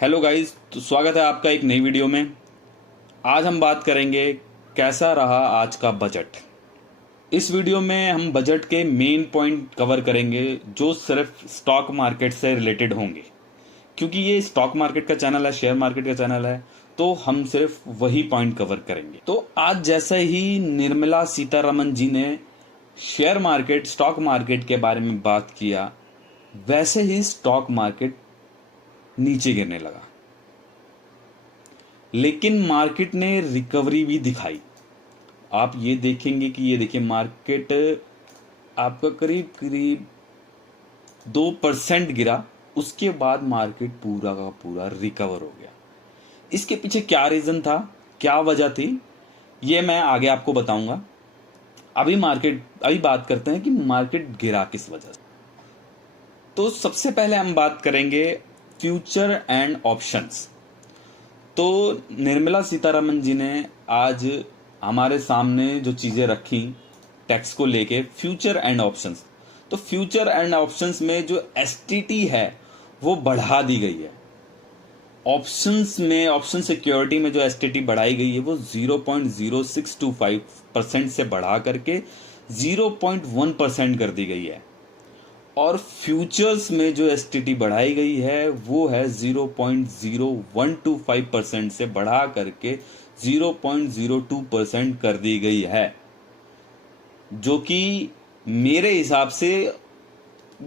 Hello guys, तो स्वागत है आपका एक नई वीडियो में। आज हम बात करेंगे कैसा रहा आज का बजट। इस वीडियो में हम बजट के मेन पॉइंट कवर करेंगे जो सिर्फ स्टॉक मार्केट से रिलेटेड होंगे, क्योंकि ये स्टॉक मार्केट का चैनल है, शेयर मार्केट का चैनल है, तो हम सिर्फ वही पॉइंट कवर करेंगे। तो आज जैसे ही निर्मला सीतारमन जी ने शेयर मार्केट, स्टॉक मार्केट के बारे में बात किया, वैसे ही स्टॉक मार्केट नीचे गिरने लगा। लेकिन मार्केट ने रिकवरी भी दिखाई। आप ये देखेंगे कि ये देखिए, मार्केट आपका करीब करीब 2% गिरा, उसके बाद मार्केट पूरा का पूरा रिकवर हो गया। इसके पीछे क्या रीजन था, क्या वजह थी, ये मैं आगे आपको बताऊंगा। अभी बात करते हैं कि मार्केट गिरा किस वजह से। तो सबसे पहले हम बात करेंगे फ्यूचर एंड ऑप्शंस। तो निर्मला सीतारमन जी ने आज हमारे सामने जो चीज़ें रखी टैक्स को लेके, फ्यूचर एंड ऑप्शंस। तो फ्यूचर एंड ऑप्शंस में जो एसटीटी है वो बढ़ा दी गई है। ऑप्शंस में, ऑप्शन सिक्योरिटी में जो एसटीटी बढ़ाई गई है वो 0.0625% से बढ़ा करके 0.1% कर दी गई है। और फ्यूचर्स में जो एसटीटी बढ़ाई गई है वो है 0.0125% से बढ़ा करके 0.02% कर दी गई है, जो कि मेरे हिसाब से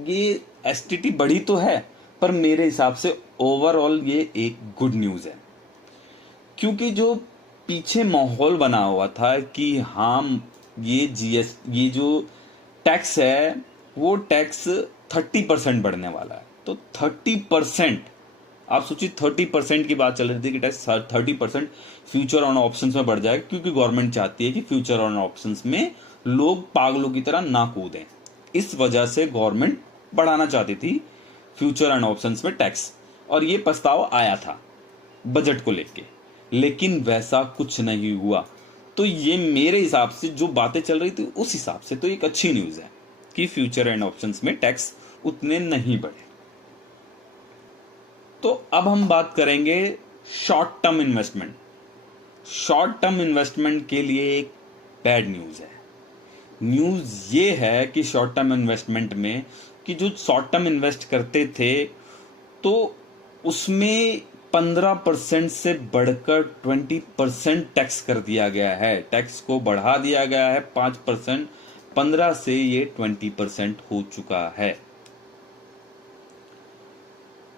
ये एसटीटी बढ़ी तो है, पर मेरे हिसाब से ओवरऑल ये एक गुड न्यूज़ है। क्योंकि जो पीछे माहौल बना हुआ था कि हाँ, ये जो टैक्स है वो टैक्स 30% बढ़ने वाला है। तो 30%, आप सोचिए, 30% की बात चल रही थी कि टैक्स 30% फ्यूचर ऑन ऑप्शंस में बढ़ जाएगा, क्योंकि गवर्नमेंट चाहती है कि फ्यूचर ऑन ऑप्शंस में लोग पागलों की तरह ना कूदें। इस वजह से गवर्नमेंट बढ़ाना चाहती थी फ्यूचर एंड ऑप्शंस में टैक्स, और ये प्रस्ताव आया था बजट को लेके, लेकिन वैसा कुछ नहीं हुआ। तो ये मेरे हिसाब से जो बातें चल रही थी उस हिसाब से तो एक अच्छी न्यूज़ है कि फ्यूचर एंड ऑप्शंस में टैक्स उतने नहीं बढ़े। तो अब हम बात करेंगे short term investment. Short term investment के लिए एक बैड न्यूज़ है। न्यूज़ ये है कि शॉर्ट टर्म इन्वेस्टमेंट में, कि जो शॉर्ट टर्म इन्वेस्ट करते थे तो उसमें 15% से बढ़कर 20% टैक्स कर दिया गया है। टैक्स को बढ़ा दिया गया है 5%, 15 से ये 20% हो चुका है।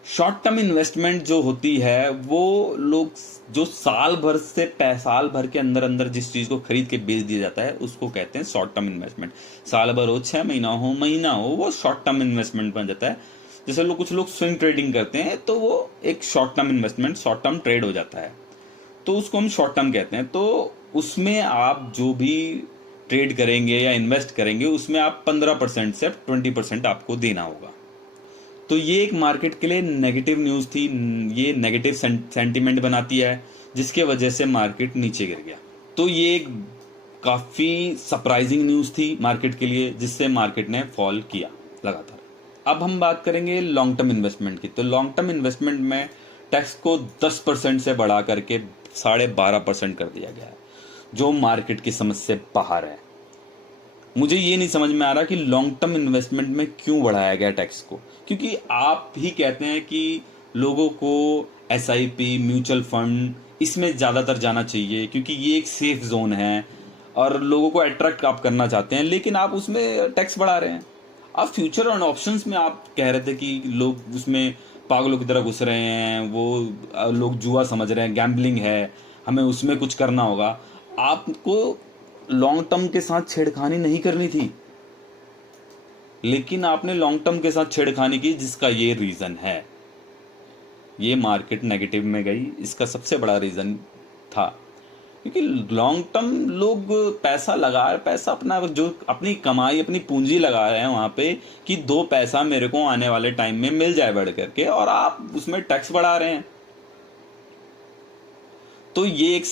शॉर्ट टर्म इन्वेस्टमेंट जो होती है वो लोग जो साल भर के अंदर अंदर जिस चीज को खरीद के बेच दिया जाता है उसको कहते हैं शॉर्ट टर्म इन्वेस्टमेंट। साल भर हो, 6 महीना हो, वो शॉर्ट टर्म इन्वेस्टमेंट बन जाता है। जैसे कुछ लोग स्विंग ट्रेडिंग करते हैं तो वो एक short term investment, short term trade हो जाता है, तो उसको हम शॉर्ट टर्म कहते हैं। तो उसमें आप जो भी ट्रेड करेंगे या इन्वेस्ट करेंगे उसमें आप 15% से 20% आपको देना होगा। तो ये एक मार्केट के लिए नेगेटिव न्यूज़ थी, ये नेगेटिव सेंटीमेंट बनाती है, जिसके वजह से मार्केट नीचे गिर गया। तो ये एक काफ़ी सरप्राइजिंग न्यूज़ थी मार्केट के लिए, जिससे मार्केट ने फॉल किया लगातार। अब हम बात करेंगे लॉन्ग टर्म इन्वेस्टमेंट की। तो लॉन्ग टर्म इन्वेस्टमेंट में टैक्स को 10% से बढ़ा करके 12.5% कर दिया गया है, जो मार्केट की समझ से बाहर है। मुझे ये नहीं समझ में आ रहा कि लॉन्ग टर्म इन्वेस्टमेंट में क्यों बढ़ाया गया टैक्स को, क्योंकि आप ही कहते हैं कि लोगों को एसआईपी, म्यूचुअल फंड, इसमें ज़्यादातर जाना चाहिए क्योंकि ये एक सेफ जोन है और लोगों को अट्रैक्ट आप करना चाहते हैं, लेकिन आप उसमें टैक्स बढ़ा रहे हैं। आप फ्यूचर और ऑप्शंस में आप कह रहे थे कि लोग उसमें पागलों की तरह घुस रहे हैं, वो लोग जुआ समझ रहे हैं, गैम्बलिंग है, हमें उसमें कुछ करना होगा। आपको लॉन्ग टर्म के साथ छेड़खानी नहीं करनी थी, लेकिन आपने लॉन्ग टर्म के साथ छेड़खानी की, जिसका ये रीजन है। ये मार्केट नेगेटिव में गई, इसका सबसे बड़ा रीजन था, क्योंकि लॉन्ग टर्म लोग पैसा अपना जो अपनी कमाई, अपनी पूंजी लगा रहे हैं वहां पे कि 2 पैसा मेरे को आने वाले टाइम में मिल जाए बढ़ करके, और आप उसमें टैक्स बढ़ा रहे हैं। तो ये एक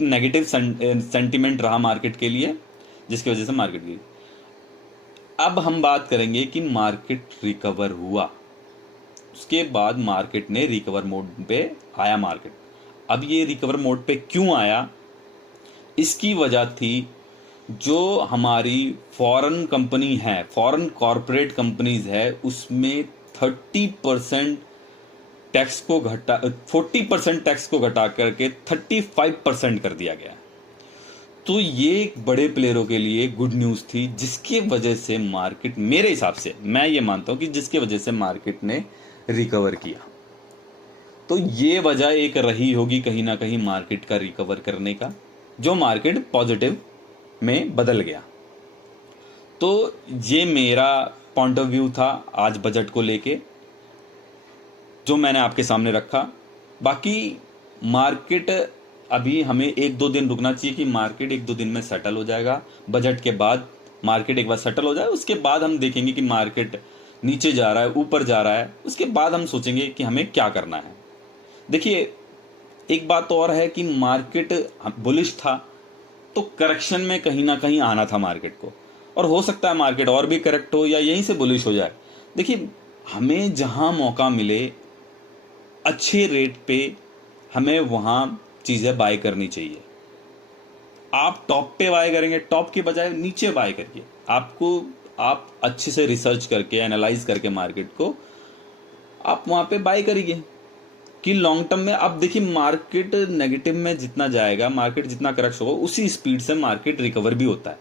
नेगेटिव सेंटीमेंट रहा मार्केट के लिए, जिसकी वजह से मार्केट गिरी। अब हम बात करेंगे कि मार्केट रिकवर हुआ, उसके बाद मार्केट ने रिकवर मोड पे आया मार्केट। अब ये रिकवर मोड पे क्यों आया, इसकी वजह थी जो हमारी फॉरेन कंपनी है, फॉरेन कॉरपोरेट कंपनीज है, उसमें 30% टैक्स को घटा 40% टैक्स को घटा करके 35% कर दिया गया। तो ये एक बड़े प्लेयरों के लिए गुड न्यूज़ थी, जिसके वजह से मार्केट, मेरे हिसाब से मैं ये मानता हूं कि जिसके वजह से मार्केट ने रिकवर किया। तो ये वजह एक रही होगी कहीं ना कहीं मार्केट का रिकवर करने का, जो मार्केट पॉजिटिव में बदल गया। तो ये मेरा पॉइंट ऑफ व्यू था आज बजट को लेके, जो मैंने आपके सामने रखा। बाकी मार्केट अभी हमें 1-2 दिन रुकना चाहिए कि मार्केट 1-2 दिन में सेटल हो जाएगा। बजट के बाद मार्केट एक बार सेटल हो जाए, उसके बाद हम देखेंगे कि मार्केट नीचे जा रहा है, ऊपर जा रहा है, उसके बाद हम सोचेंगे कि हमें क्या करना है। देखिए, एक बात और है कि मार्केट बुलिश था तो करेक्शन में कहीं ना कहीं आना था मार्केट को, और हो सकता है मार्केट और भी करेक्ट हो या यहीं से बुलिश हो जाए। देखिए, हमें जहां मौका मिले अच्छे रेट पे हमें वहां चीजें बाय करनी चाहिए। आप टॉप पे बाय करेंगे, टॉप के बजाय नीचे बाय करिए। आप अच्छे से रिसर्च करके, एनालाइज करके मार्केट को आप वहां पे बाय करिए कि लॉन्ग टर्म में। अब देखिए, मार्केट नेगेटिव में जितना जाएगा, मार्केट जितना करेक्ट होगा, उसी स्पीड से मार्केट रिकवर भी होता है,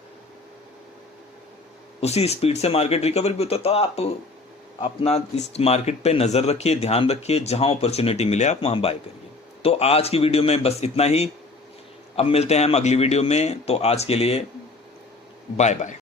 उसी स्पीड से मार्केट रिकवर भी होता है। तो आप अपना इस मार्केट पे नजर रखिए, ध्यान रखिए, जहां अपॉर्चुनिटी मिले आप वहां बाय करिए। तो आज की वीडियो में बस इतना ही। अब मिलते हैं हम अगली वीडियो में। तो आज के लिए बाय बाय।